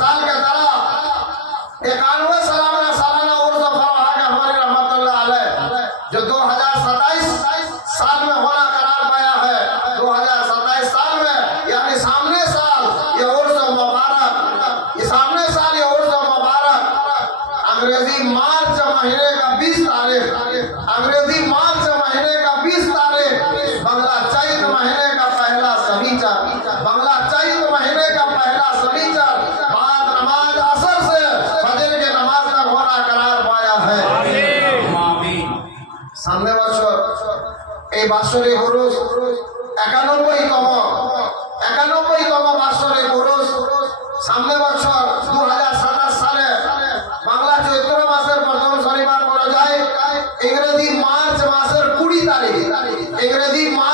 साल के तरह 91 सालाना उर्स फरहा का हमारी रहमतुल्लाह अलैह जो 2027 साल में होना करार पाया है। 2027 साल में यानी सामने साल ये उर्स मुबारक, ये सामने साल ये उर्स मुबारक अंग्रेजी मार्च महीने का 20 तारीख, अंग्रेजी मार्च महीने का 20 तारीख, बंगला चैत महीने का पहला शनिचर, बंगला चैत महीने का पहला शनिचर बाद नमाज असर से फजर के नमाज तक होना करार पाया है। সামনে বছর এই বাৎসরিক উরুস 91তম বাৎসরিক উরুস সামনে বছর 2027 সালে বাংলা চৈত্র মাসের প্রথম শনিবার পড়া যায় ইংরেজি মার্চ মাসের 20 তারিখ, ইংরেজি মার্চ